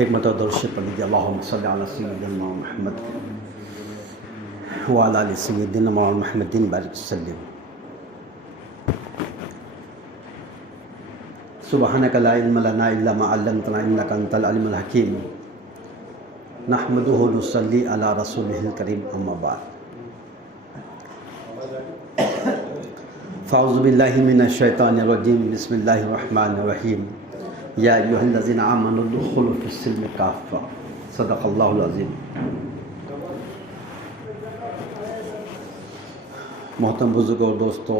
ایک مرتبہ درود شریف پڑھ لیجیے، اللہم صلی علی سیدنا محمد وعلی آل سیدنا محمد بارک وسلم۔ سبحانک لا علم لنا الا ما علمتنا انک انت العلیم الحکیم، نحمدہ ونصلی علی رسولہ الکریم، اما بعد۔ فاعوذ باللہ من الشیطان الرجیم، بسم اللہ الرحمن الرحیم۔ یا ایھا الذین آمنوا ادخلوا فی السلم کافۃ، صدق اللہ العظیم۔ محترم بزرگوں اور دوستو،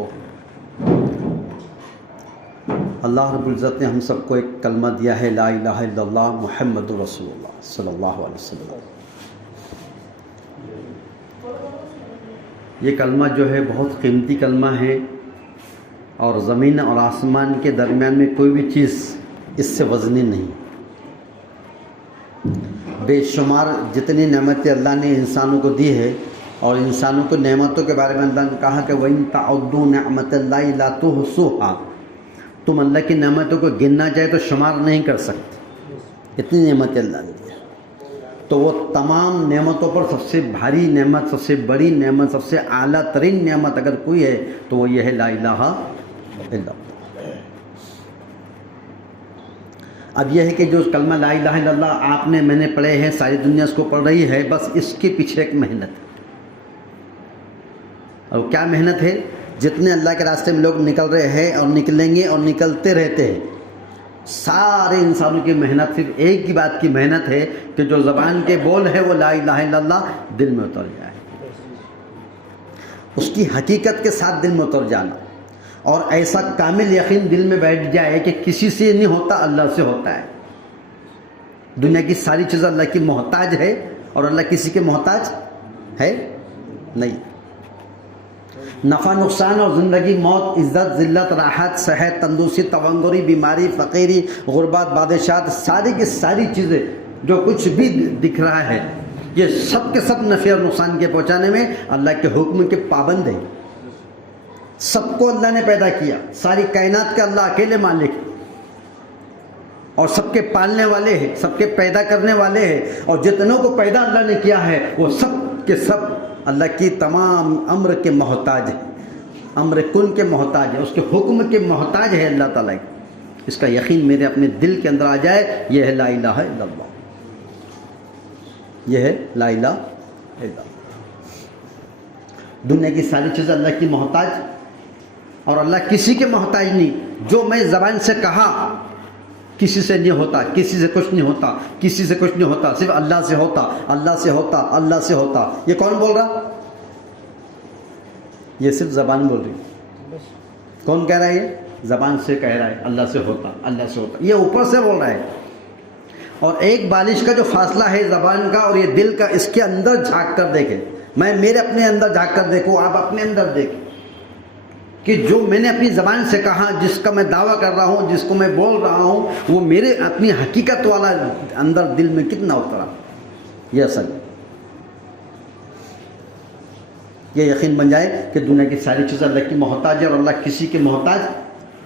اللہ رب العزت نے ہم سب کو ایک کلمہ دیا ہے، لا الہ الا اللہ محمد رسول اللہ صلی اللہ علیہ وسلم۔ یہ کلمہ جو ہے بہت قیمتی کلمہ ہے، اور زمین اور آسمان کے درمیان میں کوئی بھی چیز اس سے وزنی نہیں۔ بے شمار جتنی نعمتیں اللہ نے انسانوں کو دی ہے، اور انسانوں کو نعمتوں کے بارے میں اللہ نے کہا کہ وَإِن تَعُدُّوا نِعْمَتَ اللَّهِ لَا تُحْصُوهَا، تم اللہ کی نعمتوں کو گننا چاہے تو شمار نہیں کر سکتے، اتنی نعمتیں اللہ نے دی۔ تو وہ تمام نعمتوں پر سب سے بھاری نعمت، سب سے بڑی نعمت، سب سے اعلیٰ ترین نعمت اگر کوئی ہے تو وہ یہ ہے، لا الہ الا اللہ۔ اب یہ ہے کہ جو کلمہ لا الہ الا اللہ آپ نے، میں نے پڑھے ہیں، ساری دنیا اس کو پڑھ رہی ہے، بس اس کے پیچھے ایک محنت ہے۔ اور کیا محنت ہے؟ جتنے اللہ کے راستے میں لوگ نکل رہے ہیں اور نکلیں گے اور نکلتے رہتے ہیں، سارے انسانوں کی محنت صرف ایک ہی بات کی محنت ہے کہ جو زبان کے بول ہے وہ لا الہ الا اللہ دل میں اتر جائے، اس کی حقیقت کے ساتھ دل میں اتر جانا، اور ایسا کامل یقین دل میں بیٹھ جائے کہ کسی سے نہیں ہوتا، اللہ سے ہوتا ہے۔ دنیا کی ساری چیزیں اللہ کی محتاج ہے، اور اللہ کسی کے محتاج ہے نہیں۔ نفع نقصان اور زندگی موت، عزت ذلت، راحت صحت، تندرستی تونگری، بیماری فقیری، غربت بادشاہت، ساری کی ساری چیزیں جو کچھ بھی دکھ رہا ہے، یہ سب کے سب نفع اور نقصان کے پہنچانے میں اللہ کے حکم کے پابند ہیں۔ سب کو اللہ نے پیدا کیا، ساری کائنات کے اللہ اکیلے مالک، اور سب کے پالنے والے ہیں، سب کے پیدا کرنے والے ہیں، اور جتنوں کو پیدا اللہ نے کیا ہے وہ سب کے سب اللہ کی تمام امر کے محتاج ہیں، امر کن کے محتاج ہے، اس کے حکم کے محتاج ہے اللہ تعالیٰ۔ اس کا یقین میرے اپنے دل کے اندر آ جائے، یہ ہے لا الہ الا اللہ، یہ ہے لا الہ الا اللہ۔ دنیا کی ساری چیزیں اللہ کی محتاج، اور اللہ کسی کے محتاج نہیں۔ جو میں زبان سے کہا کسی سے نہیں ہوتا، کسی سے کچھ نہیں ہوتا، کسی سے کچھ نہیں ہوتا، صرف اللہ سے ہوتا، اللہ سے ہوتا، اللہ سے ہوتا۔ یہ کون بول رہا؟ یہ صرف زبان بول رہی۔ کون کہہ رہا ہے؟ یہ زبان سے کہہ رہا ہے، اللہ سے ہوتا، اللہ سے ہوتا، یہ اوپر سے بول رہا ہے۔ اور ایک بالش کا جو فاصلہ ہے زبان کا اور یہ دل کا، اس کے اندر جھانک کر دیکھیں، میں میرے اپنے اندر جھانک کر دیکھوں، آپ اپنے اندر دیکھیں کہ جو میں نے اپنی زبان سے کہا، جس کا میں دعویٰ کر رہا ہوں، جس کو میں بول رہا ہوں، وہ میرے اپنی حقیقت والا اندر دل میں کتنا اترا، یہ اصل ہے۔ یہ یقین بن جائے کہ دنیا کی ساری چیزیں اللہ کی محتاج ہے، اور اللہ کسی کے محتاج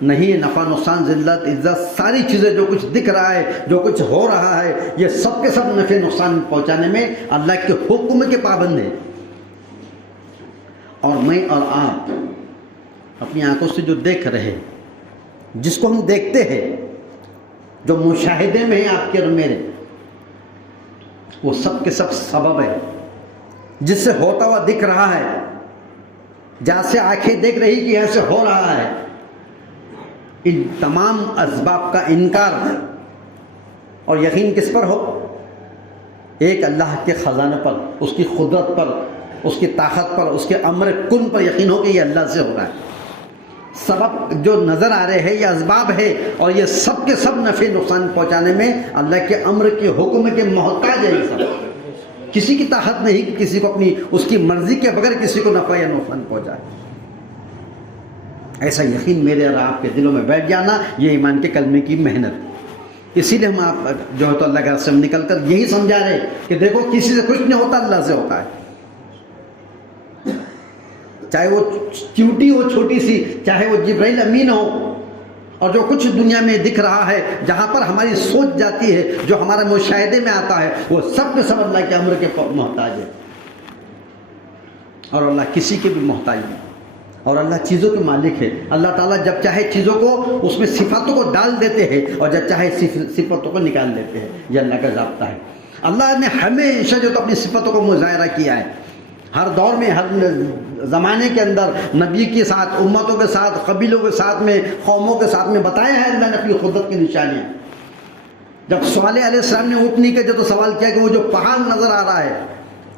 نہیں ہے۔ نفع نقصان ذلت عزت، ساری چیزیں جو کچھ دکھ رہا ہے، جو کچھ ہو رہا ہے، یہ سب کے سب نفع نقصان پہنچانے میں اللہ کے حکم کے پابند ہیں۔ اور میں اور آپ اپنی آنکھوں سے جو دیکھ رہے، جس کو ہم دیکھتے ہیں، جو مشاہدے میں ہیں آپ کے اور میرے، وہ سب کے سب سبب ہے، جس سے ہوتا ہوا دکھ رہا ہے، جہاں سے آنکھیں دیکھ رہی کہ یہاں سے ہو رہا ہے۔ ان تمام اسباب کا انکار اور یقین کس پر ہو؟ ایک اللہ کے خزانے پر، اس کی قدرت پر، اس کی طاقت پر، اس کے امر کن پر یقین ہو کہ یہ اللہ سے ہو رہا ہے۔ سبب جو نظر آ رہے ہیں یہ اسباب ہے، اور یہ سب کے سب نفع نقصان پہنچانے میں اللہ کے امر کے حکم کے محتاج ہے۔ یہ سب کسی کی طاقت نہیں کہ کسی کو اپنی اس کی مرضی کے بغیر کسی کو نفع یا نقصان پہنچائے۔ ایسا یقین میرے اور آپ کے دلوں میں بیٹھ جانا، یہ ایمان کے کلمے کی محنت۔ اسی لیے ہم آپ جو ہے تو اللہ کے راستے میں نکل کر یہی سمجھا رہے کہ دیکھو کسی سے کچھ نہیں ہوتا، اللہ سے ہوتا ہے۔ چاہے وہ چیوٹی ہو چھوٹی سی، چاہے وہ جبرائیل امین ہو، اور جو کچھ دنیا میں دکھ رہا ہے، جہاں پر ہماری سوچ جاتی ہے، جو ہمارے مشاہدے میں آتا ہے، وہ سب کے سب اللہ کے امر کے محتاج ہے، اور اللہ کسی کے بھی محتاج نہیں، اور اللہ چیزوں کے مالک ہے۔ اللہ تعالیٰ جب چاہے چیزوں کو اس میں صفاتوں کو ڈال دیتے ہیں اور جب چاہے صفاتوں کو نکال دیتے ہیں، یہ اللہ کا ضابطہ ہے۔ اللہ نے ہمیشہ جو تو اپنی صفاتوں کو مظاہرہ کیا ہے، ہر دور میں، ہر زمانے کے اندر نبی کے ساتھ، امتوں کے ساتھ، قبیلوں کے ساتھ میں، قوموں کے ساتھ میں بتایا ہے اللہ نے اپنی قدرت کی نشانیاں۔ جب صالح علیہ السلام نے اونٹنی کا جو تو سوال کیا کہ وہ جو پہاڑ نظر آ رہا ہے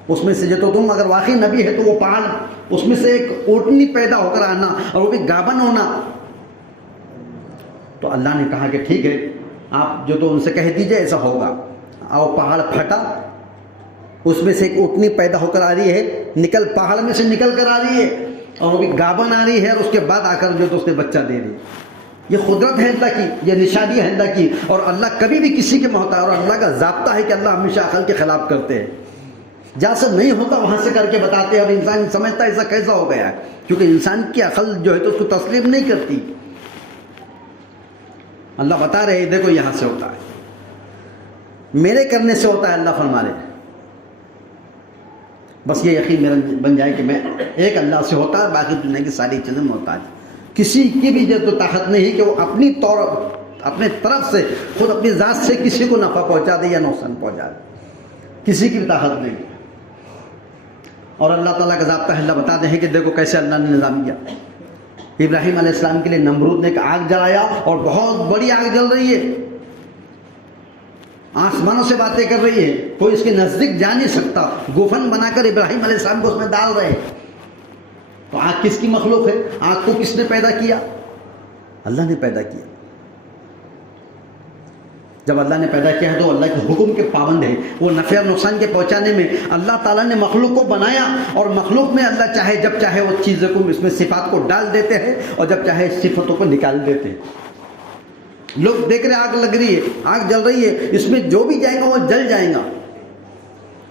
اس میں سے جو تو تم اگر واقعی نبی ہے تو وہ پہاڑ، اس میں سے ایک اونٹنی پیدا ہو کر آنا اور وہ بھی گابن ہونا، تو اللہ نے کہا کہ ٹھیک ہے، آپ جو تو ان سے کہہ دیجئے ایسا ہوگا۔ اور پہاڑ پھٹا، اس میں سے ایک اونٹنی پیدا ہو کر آ رہی ہے، پہاڑ میں سے نکل کر آ رہی ہے، اور وہ بھی گابن آ رہی ہے، اور اس کے بعد آ کر جو تو اس نے بچہ دے رہی ہے۔ یہ قدرت ہے اللہ کی، یہ نشانی ہے اللہ کی، اور اللہ کبھی بھی کسی کے محتاج، اور اللہ کا ضابطہ ہے کہ اللہ ہمیشہ عقل کے خلاف کرتے ہیں، جہاں سے نہیں ہوتا وہاں سے کر کے بتاتے ہیں، اور انسان سمجھتا ہے ایسا کیسا ہو گیا ہے، کیونکہ انسان کی عقل جو ہے تو اس کو تسلیم نہیں کرتی۔ اللہ بتا رہے ہیں دیکھو یہاں سے ہوتا ہے، میرے کرنے سے ہوتا ہے، اللہ فرما رہے ہیں۔ بس یہ یقین میرا بن جائے کہ میں ایک اللہ سے ہوتا ہے، باقی دنیا کی ساری چیزیں محتاج، کسی کی بھی تو طاقت نہیں کہ وہ اپنے طرف سے خود اپنی ذات سے کسی کو نفع پہنچا دے یا نقصان پہنچا دے، کسی کی بھی طاقت نہیں۔ اور اللہ تعالیٰ کا ضابطہ ہے، اللہ بتاتے ہیں کہ دیکھو کیسے اللہ نے نظام کیا۔ ابراہیم علیہ السلام کے لیے نمرود نے ایک آگ جلایا، اور بہت بڑی آگ جل رہی ہے، آسمانوں سے باتیں کر رہی ہے، کوئی اس کے نزدیک جا نہیں سکتا، گوفن بنا کر ابراہیم علیہ السلام کو اس میں ڈال رہے ہیں۔ تو آگ کس کی مخلوق ہے؟ آگ کو کس نے پیدا کیا؟ اللہ نے پیدا کیا۔ جب اللہ نے پیدا کیا ہے تو اللہ کے حکم کے پابند ہے، وہ نفع اور نقصان کے پہنچانے میں اللہ تعالیٰ نے مخلوق کو بنایا، اور مخلوق میں اللہ چاہے جب چاہے وہ چیزوں کو اس میں صفات کو ڈال دیتے ہیں، اور جب چاہے صفتوں کو نکال دیتے ہیں۔ لوگ دیکھ رہے آگ لگ رہی ہے، آگ جل رہی ہے، اس میں جو بھی جائے گا وہ جل جائے گا،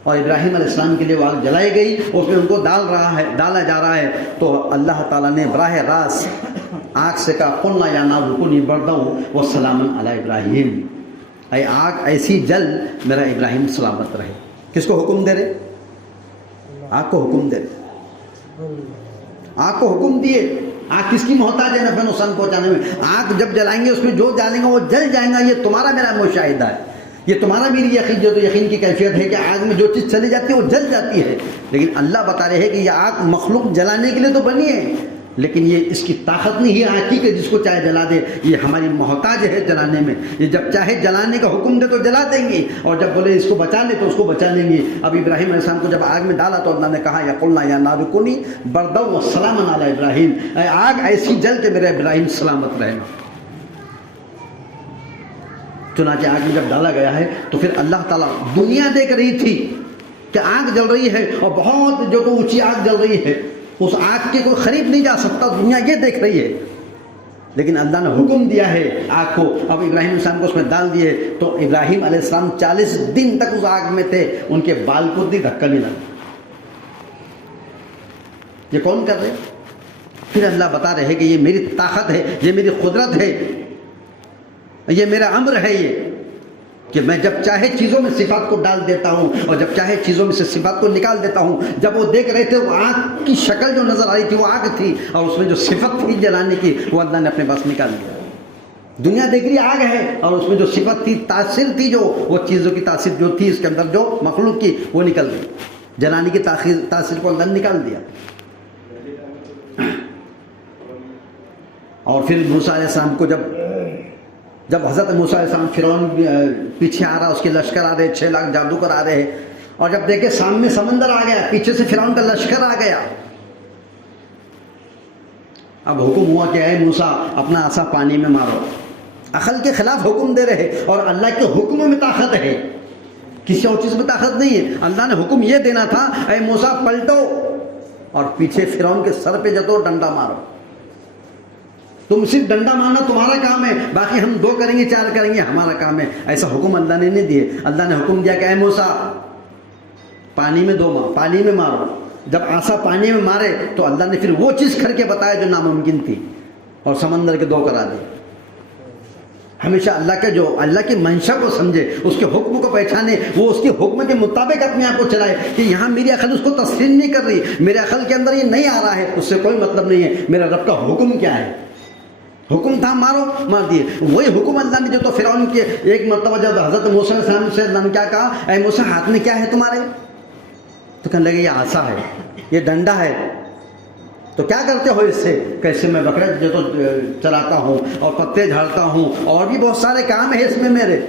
اور ابراہیم علیہ السلام کے لیے وہ آگ جلائی گئی، اس میں ان کو ڈالا جا رہا ہے۔ تو اللہ تعالیٰ نے براہ راست آگ سے کہا قلنا یا نار کونی بردا وسلاما علی ابراہیم، اے آگ ایسی جل میرا ابراہیم سلامت رہے۔ کس کو حکم دے رہے؟ آگ کو حکم دے رہے، آگ کو حکم دیے۔ آگ کس کی محتاج ہے نفع نقصان پہنچانے میں؟ آگ جب جلائیں گے اس میں جو ڈالیں گا وہ جل جائیں گا، یہ تمہارا میرا مشاہدہ ہے، یہ تمہارا میری یقین، جو تو یقین کی کیفیت ہے کہ آگ میں جو چیز چلی جاتی ہے وہ جل جاتی ہے۔ لیکن اللہ بتا رہے ہیں کہ یہ آگ مخلوق جلانے کے لیے تو بنی ہے، لیکن یہ اس کی طاقت نہیں ہے آگ کی کہ جس کو چاہے جلا دے، یہ ہماری محتاج ہے جلانے میں، یہ جب چاہے جلانے کا حکم دے تو جلا دیں گے، اور جب بولے اس کو بچا لے تو اس کو بچا لیں گے۔ اب ابراہیم علیہ السلام کو جب آگ میں ڈالا تو اللہ نے کہا یا قلنا یا نار کونی بردا وسلاما علی ابراہیم، اے آگ ایسی جل کے میرا ابراہیم سلامت رہنا۔ چنانچہ آگ میں جب ڈالا گیا ہے تو پھر اللہ تعالیٰ، دنیا دیکھ رہی تھی کہ آگ جل رہی ہے، اور بہت جو تو اونچی آگ جل رہی ہے، اس آگ کے کوئی قریب نہیں جا سکتا، دنیا یہ دیکھ رہی ہے، لیکن اللہ نے حکم دیا ہے آگ کو۔ اب ابراہیم علیہ السلام کو اس میں ڈال دیے تو ابراہیم علیہ السلام 40 دن تک اس آگ میں تھے، ان کے بال کو بھی دھکا نہیں لگا۔ یہ کون کر رہے؟ پھر اللہ بتا رہے کہ یہ میری طاقت ہے، یہ میری قدرت ہے، یہ میرا امر ہے، یہ کہ میں جب چاہے چیزوں میں صفات کو ڈال دیتا ہوں، اور جب چاہے چیزوں میں سے صفات کو نکال دیتا ہوں۔ جب وہ دیکھ رہے تھے وہ آگ کی شکل جو نظر آئی تھی وہ آگ تھی، اور اس میں جو صفت تھی جلانے کی وہ اللہ نے اپنے پاس نکال دیا۔ دنیا دیکھ رہی آگ ہے، اور اس میں جو صفت تھی، تاثیر تھی، جو وہ چیزوں کی تاثیر جو تھی اس کے اندر جو مخلوق کی، وہ نکل گئی، جلانے کی تاثیر کو اللہ نے نکال دیا۔ اور پھر موسیٰ علیہ السلام کو جب حضرت موسیٰ علیہ السلام، فرعون پیچھے آ رہا، اس کے لشکر آ رہے، 6 لاکھ جادوگر آ رہے، اور جب دیکھے سامنے سمندر آ گیا، پیچھے سے فرعون کا لشکر آ گیا، اب حکم ہوا کہ اے موسیٰ اپنا عصا پانی میں مارو۔ عقل کے خلاف حکم دے رہے، اور اللہ کے حکم میں طاقت ہے، کسی اور چیز میں طاقت نہیں ہے۔ اللہ نے حکم یہ دینا تھا اے موسیٰ پلٹو، اور پیچھے فرعون کے سر پہ جتو ڈنڈا مارو۔ تم صرف ڈنڈا مارنا تمہارا کام ہے، باقی ہم 2 کریں گے 4 کریں گے ہمارا کام ہے۔ ایسا حکم اللہ نے نہیں دیے۔ اللہ نے حکم دیا کہ اے موسیٰ پانی میں مارو۔ جب عصا پانی میں مارے تو اللہ نے پھر وہ چیز کر کے بتایا جو ناممکن تھی، اور سمندر کے 2 کرا دی۔ ہمیشہ اللہ کی منشا کو سمجھے، اس کے حکم کو پہچانے، وہ اس کے حکم کے مطابق اپنے آپ کو چلائے کہ یہاں میری عقل اس کو تسلیم نہیں کر رہی، میرے عقل کے اندر یہ نہیں آ رہا ہے، اس سے کوئی مطلب نہیں ہے، میرا رب کا حکم کیا ہے؟ حکم تھا مارو، مار دیے۔ وہی حکم اللہ نے جو تو فرعون کے ایک مرتبہ جب حضرت موسیٰ علیہ السلام سے اللہ نے کیا کہا، اے موسیٰ ہاتھ میں کیا ہے تمہارے؟ تو کہنے لگے یہ عصا ہے، یہ ڈنڈا ہے۔ تو کیا کرتے ہو اس سے؟ کیسے میں بکرے جو تو چلاتا ہوں اور پتے جھاڑتا ہوں اور بھی بہت سارے کام ہیں اس میں میرے۔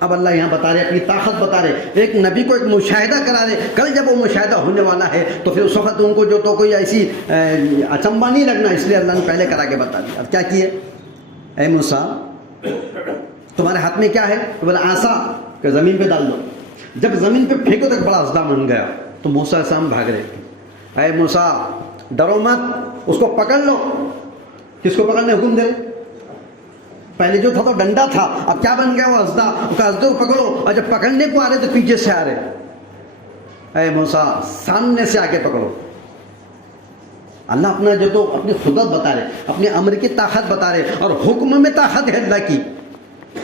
اب اللہ یہاں بتا رہے، اپنی طاقت بتا رہے، ایک نبی کو ایک مشاہدہ کرا رہے، کل جب وہ مشاہدہ ہونے والا ہے تو پھر اس وقت ان کو جو تو کوئی ایسی اچنبھا نہیں لگنا، اس لیے اللہ نے پہلے کرا کے بتا دیا۔ اب کیا کیے؟ اے موسیٰ تمہارے ہاتھ میں کیا ہے؟ تو بولا عصا، کہ زمین پہ ڈال دو۔ جب زمین پہ پھینکو تو بڑا اژدہا بن گیا، تو موسیٰ علیہ السلام بھاگ رہے، اے موسیٰ ڈرو مت، اس کو پکڑ لو۔ کس کو پکڑنے حکم دے؟ پہلے جو تھا تو ڈنڈا تھا، اب کیا بن گیا؟ وہ اژدہا، اس اژدہے کو پکڑو، اور جب پکڑنے کو آ رہے تو پیچھے سے آ رہے، اے موسیٰ سامنے سے آ کے پکڑو۔ اللہ اپنا جو تو اپنی قدرت بتا رہے، اپنے امر کی طاقت بتا رہے، اور حکم میں طاقت ہے اللہ کی۔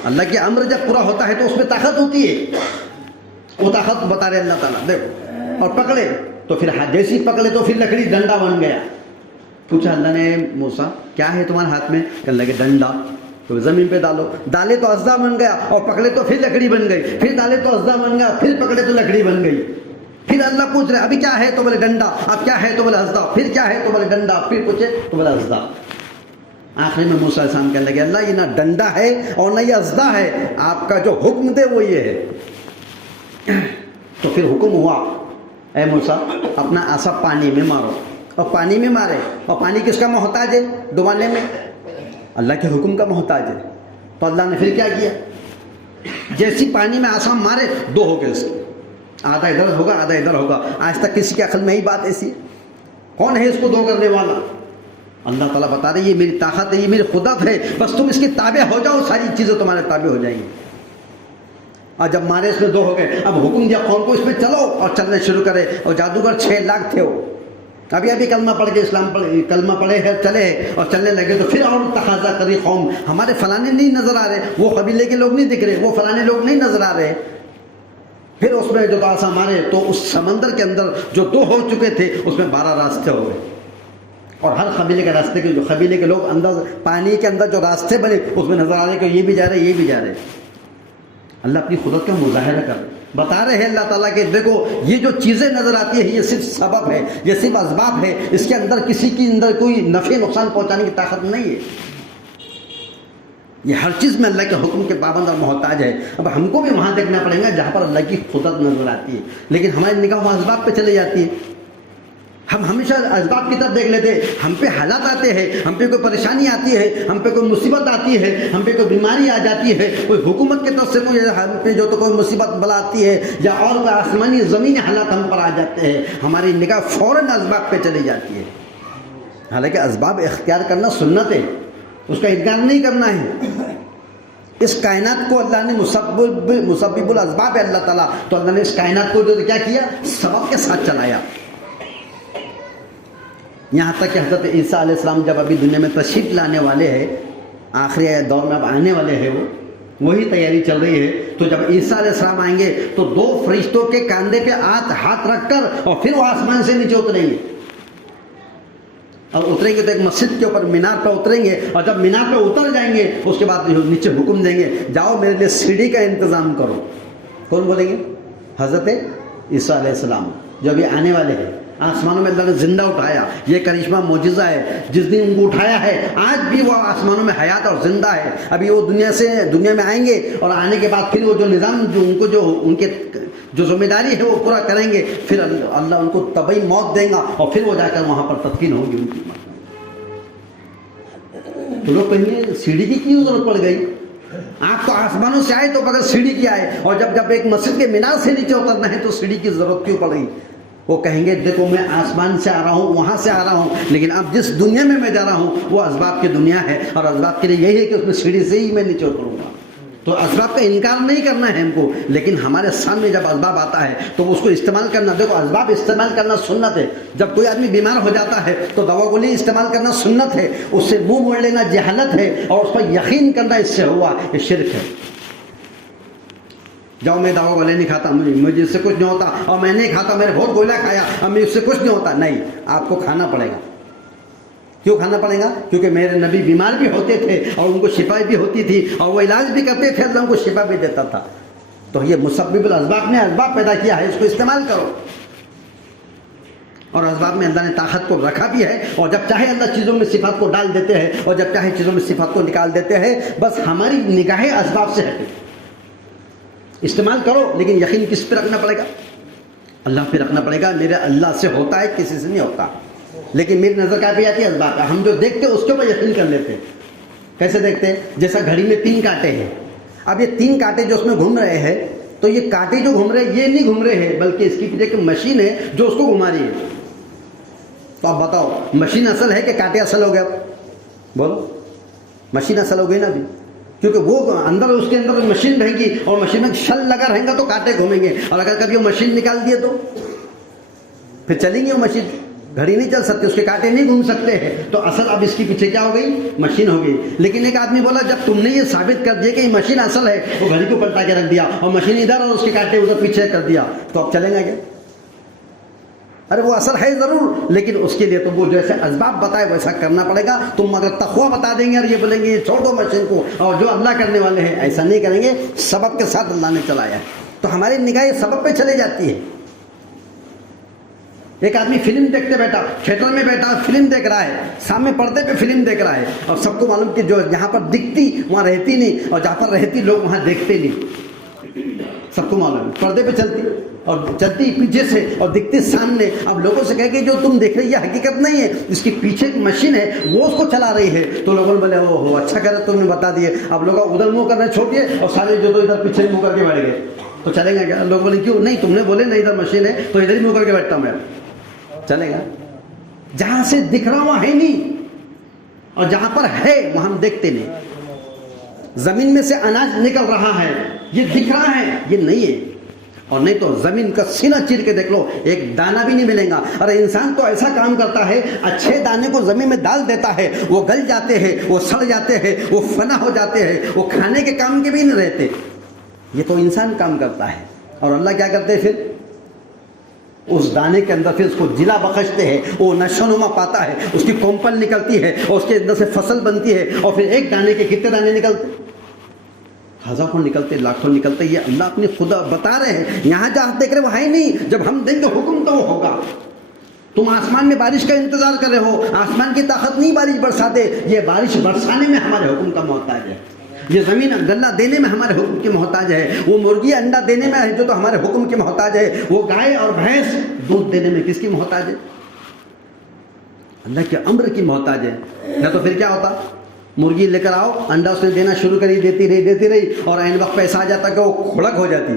اللہ کے امر جب پورا ہوتا ہے تو اس میں طاقت ہوتی ہے، وہ طاقت بتا رہے اللہ تعالیٰ، دیکھو، اور پکڑے تو پھر جیسی پکڑے تو پھر لکڑی ڈنڈا بن گیا۔ پوچھا اللہ نے موسیٰ کیا ہے تمہارے ہاتھ میں؟ کہنے لگے ڈنڈا۔ تو زمین پہ ڈالو، ڈالے تو اژدہا بن گیا، اور پکڑے تو پھر لکڑی بن گئی، پھر ڈالے تو اژدہا بن گیا، پھر پکڑے تو لکڑی بن گئی۔ پھر اللہ پوچھ رہے ابھی کیا ہے؟ تو بولے ڈنڈا۔ اب کیا ہے؟ تو بولے اژدہا۔ پھر کیا ہے؟ تو بولے ڈنڈا۔ پھر پوچھے تو بولے اژدہا۔ آخری میں موسیٰ علیہ السلام کہنے لگے اللہ یہ نہ ڈنڈا ہے اور نہ یہ اژدہا ہے، آپ کا جو حکم دے وہ یہ ہے۔ تو پھر حکم ہوا، اے موسیٰ اپنا عصا پانی میں مارو، اور پانی میں مارے، اور پانی کس کا محتاج ہے ڈبانے میں؟ اللہ کے حکم کا محتاج ہے۔ تو اللہ نے پھر کیا کیا؟ جیسی پانی میں عصا مارے دو ہو گئے، اس کے آدھا ادھر ہوگا آدھا ادھر ہوگا۔ آج تک کسی کے عقل میں ہی بات ایسی ہے؟ کون ہے اس کو دو کرنے والا؟ اللہ تعالیٰ بتا رہے یہ میری طاقت ہے، یہ میری قدرت ہے، بس تم اس کی تابع ہو جاؤ، ساری چیزیں تمہارے تابع ہو جائیں گی۔ اور جب مارے اس میں دو ہو گئے، اب حکم دیا قوم کو اس میں چلو، اور چلنے شروع کرے، اور جادوگر 6 لاکھ تھے، وہ ابھی کلمہ پڑھ کے اسلام کلمہ پڑھے ہیں، چلے اور چلنے لگے، تو پھر اور تقاضا کری قوم، ہمارے فلانے نہیں نظر آ رہے، وہ قبیلے کے لوگ نہیں دکھ رہے، وہ فلانے لوگ نہیں نظر آ رہے۔ پھر اس میں جو عصا مارے تو اس سمندر کے اندر جو 2 ہو چکے تھے اس میں 12 راستے ہو گئے، اور ہر قبیلے کے راستے کے جو قبیلے کے لوگ اندر پانی کے اندر جو راستے بنے اس میں نظر آ رہے کہ یہ بھی جا رہے یہ بھی جا رہے۔ اللہ اپنی قدرت کا مظاہرہ کر رہے، بتا رہے ہیں اللہ تعالیٰ کہ دیکھو یہ جو چیزیں نظر آتی ہیں یہ صرف سبب ہے، یہ صرف اسباب ہے، اس کے اندر کسی کے اندر کوئی نفع نقصان پہنچانے کی طاقت نہیں ہے، یہ ہر چیز میں اللہ کے حکم کے پابند اور محتاج ہے۔ اب ہم کو بھی وہاں دیکھنا پڑے گا جہاں پر اللہ کی قدرت نظر آتی ہے، لیکن ہماری نگاہ وہاں اسباب پہ چلے جاتی ہے۔ ہم ہمیشہ اسباب کی طرف دیکھ لیتے ہیں، ہم پہ حالات آتے ہیں، ہم پہ کوئی پریشانی آتی ہے، ہم پہ کوئی مصیبت آتی ہے، ہم پہ کوئی بیماری آ جاتی ہے، کوئی حکومت کی طرف سے کوئی ہم پہ جو تو کوئی مصیبت بلا آتی ہے، یا اور کوئی آسمانی زمینی حالات ہم پر آ جاتے ہیں، ہماری نگاہ فوراً اسباب پہ چلی جاتی ہے۔ حالانکہ اسباب اختیار کرنا سنت ہے، اس کا انکار نہیں کرنا ہے۔ اس کائنات کو اللہ نے مسبب الاسباب ہے اللہ تعالیٰ، تو اللہ نے اس کائنات کو جو کیا کیا؟ سبب کے ساتھ چلایا۔ یہاں تک کہ حضرت عیسیٰ علیہ السلام جب ابھی دنیا میں تشریف لانے والے ہیں، آخری دور میں اب آنے والے ہیں، وہی تیاری چل رہی ہے، تو جب عیسیٰ علیہ السلام آئیں گے تو 2 فرشتوں کے کاندھے پہ ہاتھ رکھ کر اور پھر وہ آسمان سے نیچے اتریں گے، اور اتریں گے تو ایک مسجد کے اوپر مینار پہ اتریں گے، اور جب مینار پہ اتر جائیں گے اس کے بعد نیچے حکم دیں گے جاؤ میرے لیے سیڑھی کا انتظام کرو۔ کون بولیں گے؟ حضرت عیسیٰ علیہ السلام، جو ابھی آنے والے ہیں۔ آسمانوں میں اللہ نے زندہ اٹھایا، یہ کرشمہ معجزہ ہے، جس دن ان کو اٹھایا ہے آج بھی وہ آسمانوں میں حیات اور زندہ ہے۔ ابھی وہ دنیا میں آئیں گے، اور آنے کے بعد پھر وہ جو نظام ان کے جو ذمہ داری ہے وہ پورا کریں گے، پھر اللہ ان کو طبعی موت دے گا، اور پھر وہ جا کر وہاں پر تدفین ہوگی ان کی موت۔ تو لوگ کہیں سیڑھی کی کیوں ضرورت پڑ گئی؟ آپ تو آسمانوں سے آئے تو بغیر سیڑھی کی آئے، اور جب ایک مسجد کے مینار سے نیچے اترنا ہے تو سیڑھی کی ضرورت کیوں پڑ گئی؟ وہ کہیں گے دیکھو میں آسمان سے آ رہا ہوں، وہاں سے آ رہا ہوں، لیکن اب جس دنیا میں جا رہا ہوں وہ اسباب کی دنیا ہے، اور اسباب کے لیے یہی ہے کہ اس میں سیڑھی سے ہی میں نیچے اتروں گا۔ تو اسباب کا انکار نہیں کرنا ہے ہم کو، لیکن ہمارے سامنے جب اسباب آتا ہے تو اس کو استعمال کرنا. دیکھو اسباب استعمال کرنا سنت ہے. جب کوئی آدمی بیمار ہو جاتا ہے تو دوا گولی استعمال کرنا سنت ہے، اس سے منہ موڑ لینا جہالت ہے، اور اس پر یقین کرنا اس سے ہوا یہ شرک ہے. جاؤ میں دوا گولے نہیں کھاتا، مجھے اس سے کچھ نہیں ہوتا، اور میں نہیں کھاتا، میں نے بہت گولا کھایا اب مجھے اس سے کچھ نہیں ہوتا. نہیں، آپ کو کھانا پڑے گا. کیوں کھانا پڑے گا؟ کیونکہ میرے نبی بیمار بھی ہوتے تھے اور ان کو شفا بھی ہوتی تھی اور وہ علاج بھی کرتے تھے، اللہ ان کو شفا بھی دیتا تھا. تو یہ مسبب الاسباب نے اسباب پیدا کیا ہے، اس کو استعمال کرو. اور اسباب میں اللہ نے طاقت کو رکھا بھی ہے، اور جب چاہے اللہ چیزوں میں صفات کو ڈال دیتے ہیں اور جب چاہے چیزوں میں صفات کو نکال دیتے ہیں. بس ہماری نگاہیں اسباب سے ہٹے. استعمال کرو، لیکن یقین کس پہ رکھنا پڑے گا؟ اللہ پہ رکھنا پڑے گا. میرے اللہ سے ہوتا ہے، کسی سے نہیں ہوتا. لیکن میری نظر کیا پہ آتی ہے؟ اسباب پہ. ہم جو دیکھتے ہیں اس کے اوپر یقین کر لیتے ہیں. کیسے دیکھتے ہیں؟ جیسا گھڑی میں 3 کانٹے ہیں. اب یہ 3 کانٹے جو اس میں گھوم رہے ہیں، تو یہ کانٹے جو گھوم رہے ہیں یہ نہیں گھوم رہے ہیں، بلکہ اس کی پیچھے ایک مشین ہے جو اس کو گھما رہی ہے. تو آپ بتاؤ مشین اصل ہے کہ کانٹے اصل ہو گیا؟ بولو. مشین اصل ہو گئی نا ابھی، کیونکہ وہ اندر اس کے اندر مشین رہے گی اور مشین میں شل لگا رہے گا تو کانٹے گھومیں گے. اور اگر کبھی وہ مشین نکال دیے تو پھر چلیں گے وہ مشین. گھڑی نہیں چل سکتی، اس کے کانٹے نہیں گھوم سکتے ہیں. تو اصل اب اس کی پیچھے کیا ہو گئی؟ مشین ہو گئی. لیکن ایک آدمی بولا جب تم نے یہ ثابت کر دیا کہ یہ مشین اصل ہے، وہ گھڑی کو پلٹا کے رکھ دیا اور مشین ادھر اور اس کے کانٹے ادھر پیچھے کر دیا، تو اب چلیں گا کیا؟ ارے وہ اصل ہے ضرور، لیکن اس کے لیے تو وہ جیسے اسباب بتائے ویسا کرنا پڑے گا. تم اگر تقویٰ بتا دیں گے اور یہ بولیں گے چھوڑ دو مشین کو اور جو اللہ کرنے والے ہیں، ایسا نہیں کریں گے. سبب کے ساتھ اللہ نے چلایا ہے، تو ہماری نگاہیں سبب پہ چلے جاتی ہے. ایک آدمی فلم دیکھتے بیٹھا، تھیٹر میں بیٹھا فلم دیکھ رہا ہے، سامنے پردے پہ فلم دیکھ رہا ہے، اور سب کو معلوم کہ جو جہاں پر دکھتی وہاں رہتی نہیں، اور جہاں پر رہتی لوگ وہاں دیکھتے نہیں. سب کو معلوم پردے پہ چلتی اور چلتی پیچھے سے اور دکھتی سامنے. اب لوگوں سے کہے کہ جو تم دیکھ رہے یہ حقیقت نہیں ہے، اس کی پیچھے ایک مشین ہے وہ اس کو چلا رہی ہے. تو لوگوں نے بولے او ہو اچھا کرے تم نے بتا دیے. اب لوگ ادھر منہ کرنا چھوڑیے اور سارے جو تو ادھر پیچھے منہ کر کے بیٹھ گئے. تو چلیں گا کیا؟ لوگ بولے کیوں نہیں، تم نے بولے نہیں ادھر مشین ہے تو ادھر ہی منہ کر کے بیٹھتا ہوں میں. چلے گا؟ جہاں سے دکھ رہا وہاں ہے نہیں، اور جہاں پر ہے وہاں ہم دیکھتے نہیں. زمین میں سے اناج نکل رہا ہے، یہ دکھ رہا ہے، یہ نہیں ہے. اور نہیں تو زمین کا سینہ چیر کے دیکھ لو، ایک دانہ بھی نہیں ملے گا. اور انسان تو ایسا کام کرتا ہے، اچھے دانے کو زمین میں ڈال دیتا ہے، وہ گل جاتے ہیں، وہ سڑ جاتے ہیں، وہ فنا ہو جاتے ہیں، وہ کھانے کے کام کے بھی نہیں رہتے. یہ تو انسان کام کرتا ہے. اور اللہ کیا کرتے ہیں پھر؟ اس دانے کے اندر پھر اس کو جلا بخشتے ہیں، وہ نشو نما پاتا ہے، اس کی کومپل نکلتی ہے اور اس کے اندر سے فصل بنتی ہے. اور پھر ایک دانے کے کتنے دانے نکلتے؟ ہزاروں نکلتے، لاکھوں نکلتے. یہ اللہ اپنی خدا بتا رہے ہیں. یہاں جہاں دیکھ رہے وہاں ہی نہیں، جب ہم دیں گے حکم تو وہ ہوگا. تم آسمان میں بارش کا انتظار کر رہے ہو، آسمان کی طاقت نہیں بارش برساتے. یہ بارش برسانے میں ہمارے حکم کا محتاج ہے. یہ زمین غلہ دینے میں ہمارے حکم کی محتاج ہے. وہ مرغی انڈا دینے میں ہے جو تو ہمارے حکم کی محتاج ہے. وہ گائے اور بھینس دودھ دینے میں کس کی محتاج ہے؟ اللہ کے امر کی محتاج ہے. یا تو پھر کیا ہوتا؟ مرغی لے کر آؤ، انڈا اس نے دینا شروع کری، دیتی رہی اور عین وقت پیسہ آ جاتا کہ وہ کھڑک ہو جاتی.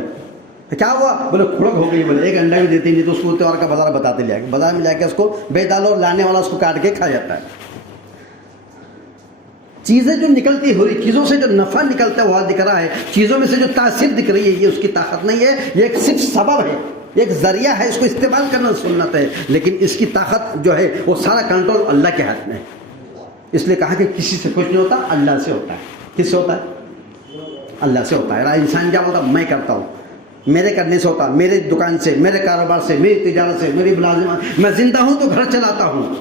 کیا ہوا؟ بولے کھڑک ہو گئی. بولے ایک انڈا بھی دیتی نہیں تو اس کو تیوہار کا بازار بتاتے لے آئے، بازار میں جا کے اس کو بیچ ڈالو، لانے والا اس کو کاٹ کے کھا جاتا ہے. چیزیں جو نکلتی ہو رہی، چیزوں سے جو نفع نکلتا ہے وہ دکھ رہا ہے. چیزوں میں سے جو تاثیر دکھ رہی ہے یہ اس کی طاقت نہیں ہے، یہ ایک صرف سبب ہے، ایک ذریعہ ہے. اس کو استعمال کرنا سنت ہے، لیکن اس کی طاقت جو ہے وہ سارا کنٹرول اللہ کے ہاتھ میں ہے. اس لیے کہا کہ کسی سے کچھ نہیں ہوتا، اللہ سے ہوتا ہے. کس سے ہوتا ہے؟ اللہ سے ہوتا ہے. انسان کیا ہوتا؟ میں کرتا ہوں، میرے کرنے سے ہوتا، میرے دکان سے، میرے کاروبار سے، میری تجارت سے، میری ملازمت. میں زندہ ہوں تو گھر چلاتا ہوں،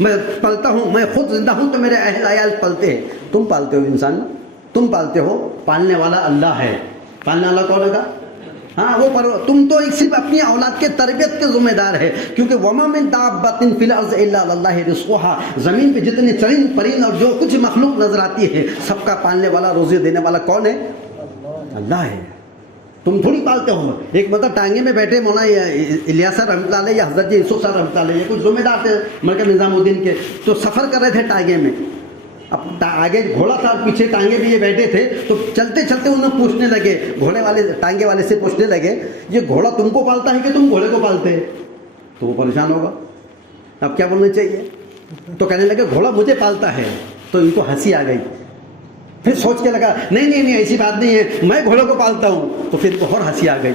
میں پلتا ہوں، میں خود زندہ ہوں تو میرے اہل عیال پلتے ہیں. تم پالتے ہو انسان، تم پالتے ہو. پالنے والا اللہ ہے. پالنے والا کون ہوگا؟ ہاں وہ تم تو ایک صرف اپنی اولاد کے تربیت کے ذمہ دار ہے. کیونکہ وما من دابۃ فی الارض الا علی اللہ رزقها، زمین پہ جتنے چرند پرند اور جو کچھ مخلوق نظر آتی ہے سب کا پالنے والا، روزی دینے والا کون ہے؟ اللہ ہے. تم تھوڑی پالتے ہو. ایک مطلب ٹانگے میں بیٹھے مولانا الیاس صاحب رحمۃ اللہ علیہ یا حضرت جی یوسف صاحب رحمۃ اللہ علیہ، کچھ ذمہ دار تھے مرکز نظام الدین کے، تو سفر کر رہے تھے ٹانگے میں. اب آگے گھوڑا تھا، پیچھے ٹانگے بھی یہ بیٹھے تھے. تو چلتے چلتے انہیں پوچھنے لگے، گھوڑے والے ٹانگے والے سے پوچھنے لگے یہ گھوڑا تم کو پالتا ہے کہ تم گھوڑے کو پالتے ہیں؟ تو وہ پریشان ہوگا. اب کیا بولنا چاہیے؟ تو کہنے لگے گھوڑا مجھے پالتا ہے. تو ان کو ہنسی آ گئی. پھر سوچ کے لگا نہیں ایسی بات نہیں ہے، میں گھوڑوں کو پالتا ہوں. تو پھر اور ہنسی آ گئی.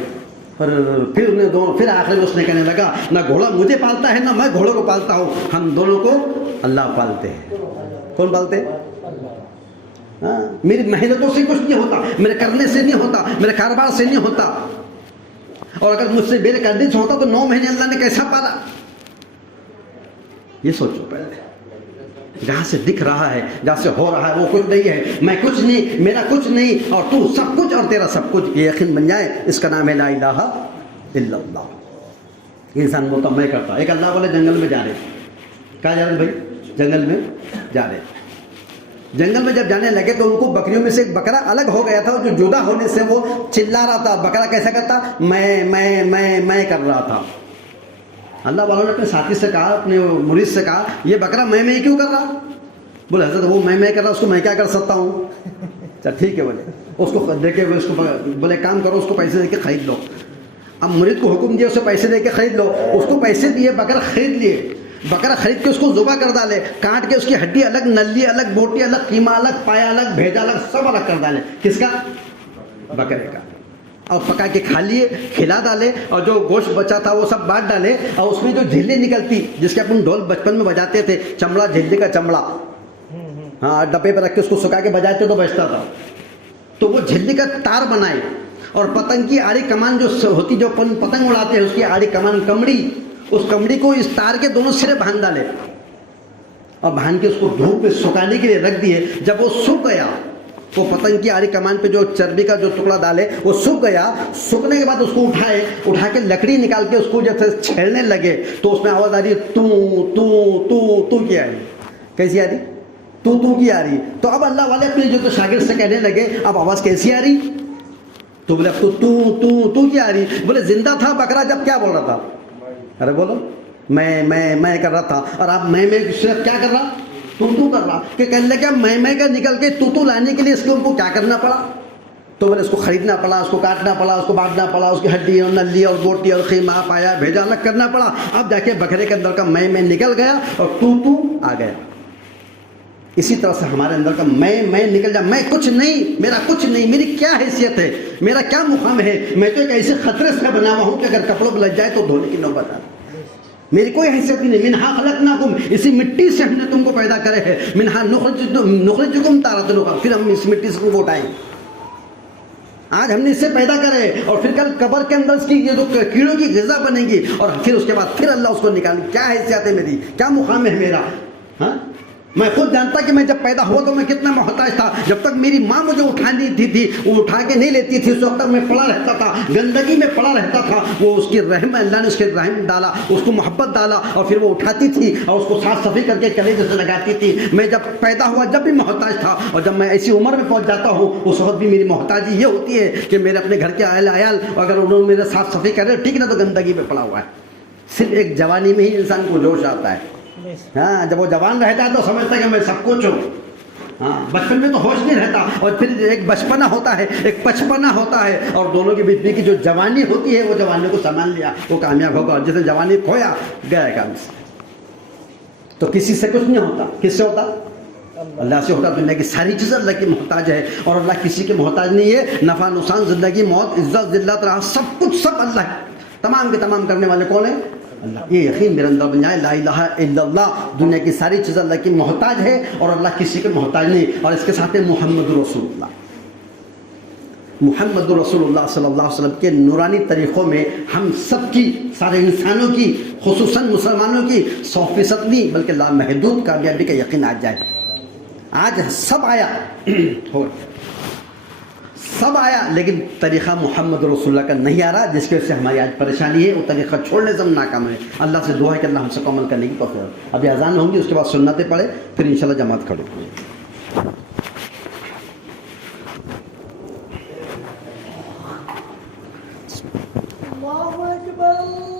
اور پھر آخر میں اس نے کہنے لگا نہ گھوڑا مجھے پالتا ہے نہ میں گھوڑوں کو پالتا ہوں، ہم دونوں کو اللہ پالتے ہیں. کون پالتے؟ ہاں، میری محنتوں سے کچھ نہیں ہوتا، میرے کرنے سے نہیں ہوتا، میرے کاروبار سے نہیں ہوتا. اور اگر مجھ سے میرے کرنے سے ہوتا تو 9 مہینے اللہ نے کیسا پالا؟ یہ سوچو پہلے. جہاں سے دکھ رہا ہے، جہاں سے ہو رہا ہے وہ کچھ نہیں ہے، میں کچھ نہیں، میرا کچھ نہیں، اور تو سب کچھ اور تیرا سب کچھ. یہ یقین بن جائے، اس کا نام ہے لا الہ الا اللہ. انسان بولتا میں کرتا. ایک اللہ والے جنگل میں جا رہے تھے. کہاں جا رہے بھائی؟ جنگل میں جا رہے تھے. جنگل میں جب جانے لگے تو ان کو بکریوں میں سے ایک بکرا الگ ہو گیا تھا، جو جدا ہونے سے وہ چلا رہا تھا. بکرا کیسا کرتا؟ میں کر رہا تھا. اللہ والوں نے اپنے ساتھی سے کہا، اپنے مرید سے کہا یہ بکرا میں کیوں کر رہا؟ بولے حضرت وہ میں کر رہا، اس کو میں کیا کر سکتا ہوں؟ اچھا ٹھیک ہے. بولے اس کو دے کے اس کو بولے کام کرو، اس کو پیسے دے کے خرید لو. اب مرید کو حکم دیا اسے پیسے دے کے خرید لو. اس کو پیسے دیے، بکرا خرید لیے. بکرا خرید کے اس کو ذبح کر ڈالے، کاٹ کے اس کی ہڈی الگ، نلی الگ، بوٹی الگ، قیمہ الگ، پایا الگ، بھیجا الگ، سب الگ کر ڈالے. کس کا؟ بکرے کا. اور پکا کے کھا لیے، کھلا ڈالے، اور جو گوشت بچا تھا وہ سب بانٹ ڈالے. اور اس میں جو جھلی نکلتی جس کے اپن ڈھول بچپن میں بجاتے تھے، چمڑا، جھلی کا چمڑا، ہاں ڈبے پہ رکھ کے اس کو سکھا کے بجاتے تو بجتا تھا. تو وہ جھلی کا تار بنائے، اور پتنگ کی آڑی کمان جو ہوتی، جو پتنگ اڑاتے ہیں، اس کی آڑی کمان، کمڑی، اس کمڑی کو اس تار کے دونوں سرے باندھ ڈالے، اور باندھ کے اس کو دھوپ میں سکھانے کے لیے رکھ دیے. جب وہ سوکھ گیا، وہ پتنگ کی آڑی کمان پہ جو چربی کا جو ٹکڑا ڈالے وہ سوکھ گیا. سوکھنے کے بعد اس کو اٹھا کے لکڑی نکال کے اس کو جب چھیڑنے لگے تو اس میں آواز آ رہی ہے تو کی آ رہی. کیسی آ رہی؟ تو کی آ رہی. تو اب اللہ والے اپنے جو تو شاگرد سے کہنے لگے اب آواز کیسی آ رہی؟ تو بولے اب تو کی آ رہی. بولے زندہ تھا بکرا جب کیا بول رہا تھا؟ ارے بولو میں کر رہا تھا، اور اب میں صرف کیا کر رہا؟ تو کر رہا. کہ کہنے لگا میں کا نکل کے تو لانے کے لیے اس کو ان کو کیا کرنا پڑا؟ تو بولے اس کو خریدنا پڑا، اس کو کاٹنا پڑا، اس کو بانٹنا پڑا، اس کی ہڈی اور نلی اور بوٹی اور قیمہ، پایا، بھیجا الگ کرنا پڑا. اب جا کے بکرے کے اندر کا میں نکل گیا اور تو آ گیا. اسی طرح سے ہمارے اندر کا میں نکل جا. میں کچھ نہیں، میرا کچھ نہیں، میری کیا حیثیت ہے، میرا کیا مقام ہے. میں تو ایک ایسے خطرے سے بنا ہوا ہوں کہ اگر کپڑوں پہ لگ جائے تو دھونے کی نوبت آ. میری کوئی حیثیت نہیں. منہا خلقناکم، اسی مٹی سے ہم نے تم کو پیدا کرے ہے. منہا نخرجکم تارۃ اخری، پھر ہم اس مٹی سے تم کو اٹھائیں. آج ہم نے اسے پیدا کرے اور پھر کل قبر کے اندر اس کی یہ جو کیڑوں کی غذا بنے گی، اور پھر اس کے بعد پھر اللہ اس کو نکالے. کیا حیثیت ہے میری، کیا مقام ہے میرا؟ ہاں، میں خود جانتا کہ میں جب پیدا ہوا تو میں کتنا محتاج تھا. جب تک میری ماں مجھے اٹھانی تھی وہ اٹھا کے نہیں لیتی تھی، اس وقت تک میں پڑا رہتا تھا، گندگی میں پڑا رہتا تھا. وہ اس کی رحم، اللہ نے اس کے رحم ڈالا، اس کو محبت ڈالا، اور پھر وہ اٹھاتی تھی اور اس کو صاف صفائی کر کے کلیجے سے لگاتی تھی. میں جب پیدا ہوا جب بھی محتاج تھا، اور جب میں ایسی عمر میں پہنچ جاتا ہوں اس وقت بھی میری محتاجی یہ ہوتی ہے کہ میرے اپنے گھر کے عیال اگر انہوں نے میرے صاف صفائی کر رہے ٹھیک نہ، تو گندگی میں پڑا ہوا ہے. صرف ایک جوانی میں ہی انسان کو جوش آتا ہے. ہاں، جب وہ جوان رہتا ہے تو سمجھتا ہے کہ میں سب کچھ ہوں. ہاں، بچپن میں تو ہوش نہیں رہتا، اور پھر ایک بچپنا ہوتا ہے، ایک پچپنا ہوتا ہے، اور دونوں کی بیچ کی جو جوانی ہوتی ہے وہ جوانی کو سنبھال لیا وہ کامیاب ہوگا. اور جیسے جوانی کھویا گیا کام سے. تو کسی سے کچھ نہیں ہوتا. کس سے ہوتا؟ اللہ سے ہوتا. دنیا کی ساری چیزیں اللہ کی محتاج ہے، اور اللہ کسی کے محتاج نہیں ہے. نفع نقصان، زندگی موت، عزت ذلت، راحت، سب کچھ سب اللہ ہے. تمام کے تمام کرنے والے کون ہیں؟ اللہ. یہ یقین میرے اندر بن جائے، لا الہ الا اللہ، دنیا کی ساری چیزیں اللہ کی محتاج ہے اور اللہ کسی کے محتاج نہیں. اور اس کے ساتھ محمد رسول اللہ، محمد رسول اللہ صلی اللہ علیہ وسلم کے نورانی طریقوں میں ہم سب کی، سارے انسانوں کی، خصوصاً مسلمانوں کی 100% نہیں بلکہ لامحدود کامیابی کا یقین آ جائے. آج سب آیا سب آیا، لیکن طریقہ محمد رسول اللہ کا نہیں آ رہا، جس کی وجہ سے ہماری آج پریشانی ہے. وہ طریقہ چھوڑنے سے ہم ناکام ہیں. اللہ سے دعا ہے کہ اللہ ہم سے عمل کرنے کی توفیق. ابھی اذان ہوں گی، اس کے بعد سنتیں پڑھے، پھر انشاءاللہ جماعت کھڑے. اللہ اکبر.